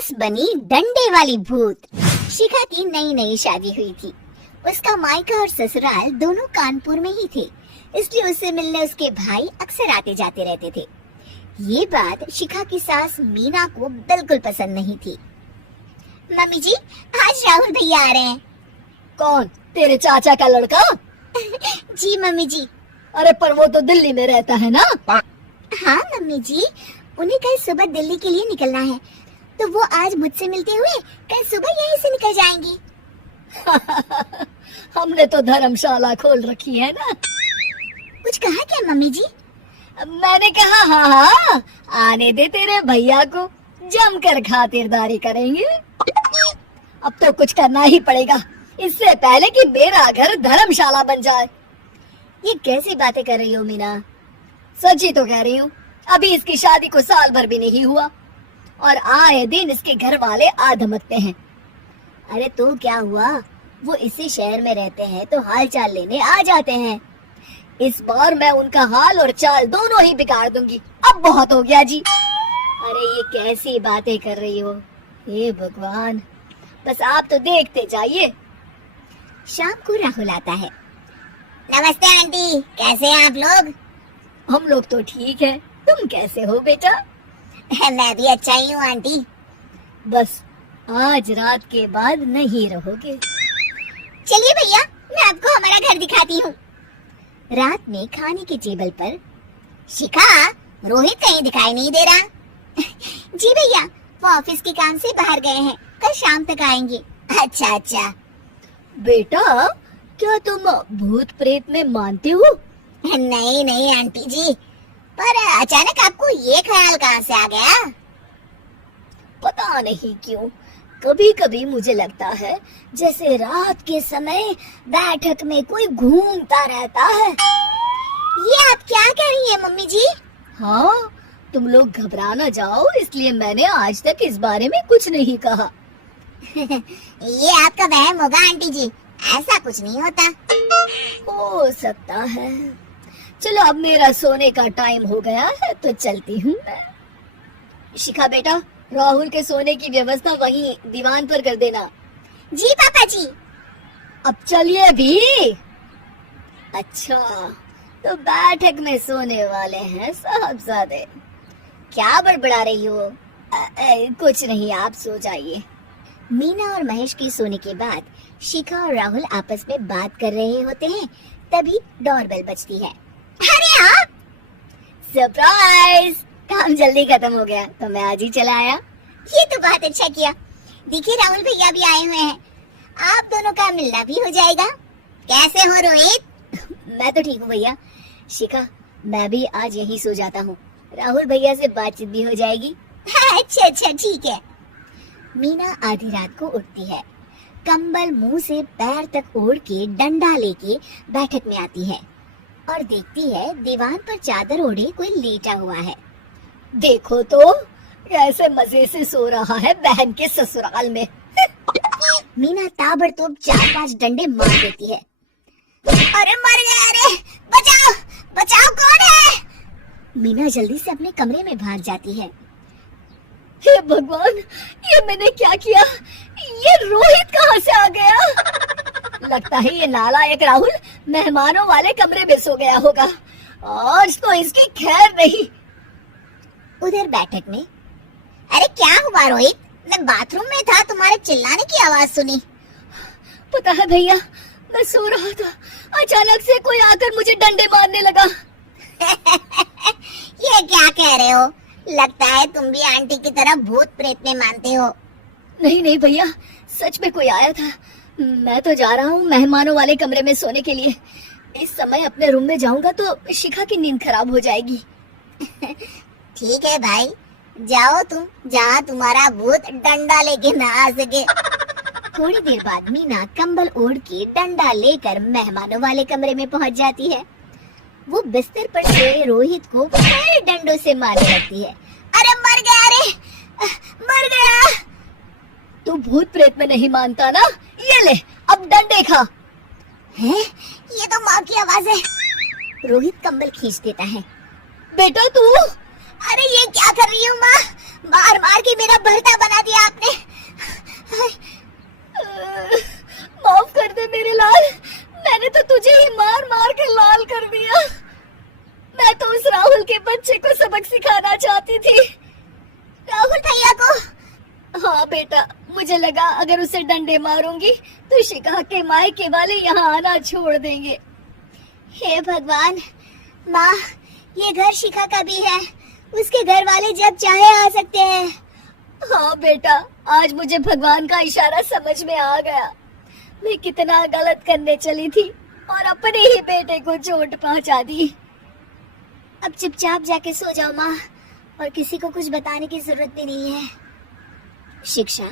सास बनी डंडे वाली भूत। शिखा की नई नई शादी हुई थी। उसका मायका और ससुराल दोनों कानपुर में ही थे, इसलिए उससे मिलने उसके भाई अक्सर आते जाते रहते थे। ये बात शिखा की सास मीना को बिल्कुल पसंद नहीं थी। मम्मी जी, आज राहुल भैया आ रहे हैं। कौन? तेरे चाचा का लड़का? जी मम्मी जी। अरे पर वो तो दिल्ली में रहता है ना। हाँ मम्मी जी, उन्हें कल सुबह दिल्ली के लिए निकलना है, तो वो आज मुझसे मिलते हुए कल सुबह यहीं से निकल जाएंगी। हमने तो धर्मशाला खोल रखी है ना। कुछ कहा क्या मम्मी जी? मैंने कहा हाँ, आने दे तेरे भैया को, जमकर खातिरदारी करेंगे। अब तो कुछ करना ही पड़ेगा, इससे पहले कि मेरा घर धर्मशाला बन जाए। ये कैसी बातें कर रही हो मीना? सच ही तो कह रही हूँ। अभी इसकी शादी को साल भर भी नहीं हुआ और आए दिन इसके घर वाले आ धमकते हैं। अरे तो क्या हुआ, वो इसी शहर में रहते हैं तो हाल चाल लेने आ जाते हैं। इस बार मैं उनका हाल और चाल दोनों ही बिगाड़ दूंगी। अब बहुत हो गया जी। अरे ये कैसी बातें कर रही हो? हे भगवान, बस आप तो देखते जाइए। शाम को राहुल आता है। नमस्ते आंटी, कैसे हैं आप लोग? हम लोग तो ठीक है, तुम कैसे हो बेटा? मैं भी अच्छा ही हूँ आंटी। बस आज रात के बाद नहीं रहोगे। चलिए भैया, मैं आपको हमारा घर दिखाती हूँ। रात में खाने के टेबल पर शिखा, रोहित कहीं दिखाई नहीं दे रहा। जी भैया, वो ऑफिस के काम से बाहर गए हैं, कल शाम तक आएंगे। अच्छा अच्छा। बेटा, क्या तुम भूत प्रेत में मानते हो? नहीं नहीं आंटी जी, पर अचानक आपको ये ख्याल कहाँ से आ गया? पता नहीं क्यों, कभी कभी मुझे लगता है जैसे रात के समय बैठक में कोई घूमता रहता है। ये आप क्या कह रही हैं मम्मी जी? हाँ, तुम लोग घबरा ना जाओ, इसलिए मैंने आज तक इस बारे में कुछ नहीं कहा। ये आपका वहम होगा आंटी जी, ऐसा कुछ नहीं होता। हो सकता है। चलो अब मेरा सोने का टाइम हो गया है तो चलती हूँ मैं। शिखा बेटा, राहुल के सोने की व्यवस्था वहीं दीवान पर कर देना। जी पापा जी। अब चलिए भी। अच्छा, तो बैठक में सोने वाले हैं साहबजादे। क्या बड़बड़ा रही हो? कुछ नहीं, आप सो जाइए। मीना और महेश के सोने के बाद शिखा और राहुल आपस में बात कर रहे होते हैं, तभी डोरबेल बजती है। अरे आप! सरप्राइज! काम जल्दी खत्म हो गया तो मैं आज ही चला आया। ये तो बहुत अच्छा किया। देखिए राहुल भैया भी आए हुए हैं, आप दोनों का मिलना भी हो जाएगा। कैसे हो रोहित? मैं तो ठीक हूँ भैया। शिखा, मैं भी आज यहीं सो जाता हूँ, राहुल भैया से बातचीत भी हो जाएगी। अच्छा अच्छा ठीक है। मीना आधी रात को उठती है, कंबल मुंह से पैर तक ओढ़ के डंडा लेके बैठक में आती है और देखती है दीवान पर चादर ओढ़े कोई लेटा हुआ है। देखो तो कैसे मजे से सो रहा है बहन के ससुराल में। मीना ताबड़तोड़ 4-5 डंडे मार देती है। अरे मर गया, अरे बचाओ बचाओ, कौन है? मीना जल्दी से अपने कमरे में भाग जाती है। हे भगवान, ये मैंने क्या किया? ये रोहित कहाँ से आ गया? लगता है ये नालायक राहुल मेहमानों वाले कमरे में सो गया होगा। आज तो इसकी खैर नहीं। उधर बैठक में, अरे क्या हुआ रोहित? मैं बाथरूम में था, तुम्हारे चिल्लाने की आवाज सुनी। पता है भैया, मैं सो रहा था, अचानक से कोई आकर मुझे डंडे मारने लगा। ये क्या कह रहे हो? लगता है तुम भी आंटी की तरह भूत प्रेत में मानते हो। नहीं नहीं भैया, सच में कोई आया था। मैं तो जा रहा हूँ मेहमानों वाले कमरे में सोने के लिए। इस समय अपने रूम में जाऊंगा तो शिखा की नींद खराब हो जाएगी। ठीक है भाई, जाओ तुम, जहाँ तुम्हारा भूत डंडा लेके ना आ सके। थोड़ी देर बाद मीना कंबल ओढ़ के डंडा लेकर मेहमानों वाले कमरे में पहुँच जाती है। वो बिस्तर पर सोए रोहित को कई डंडों से मारने लगती है। अरे मर गया, अरे मर गया। तू भूत प्रेत में नहीं मानता ना? ये ले, अब डंडे खा। हैं? ये तो माँ की आवाज है। रोहित कंबल खींच देता है। बेटा तू! अरे ये क्या कर रही हो माँ? मार मार के मेरा भरता बना दिया आपने। बच्चे को सबक सिखाना चाहती थी। राहुल भैया को? हाँ बेटा, मुझे लगा अगर उसे डंडे मारूंगी तो शिखा के मायके वाले यहाँ आना छोड़ देंगे। हे भगवान, माँ, ये घर शिखा का भी है, उसके घर वाले जब चाहे आ सकते हैं। हाँ बेटा, आज मुझे भगवान का इशारा समझ में आ गया। मैं कितना गलत करने चली थी और अपने ही बेटे को चोट पहुंचा दी। अब चुपचाप जाके सो जाओ माँ, और किसी को कुछ बताने की जरूरत भी नहीं है। शिक्षा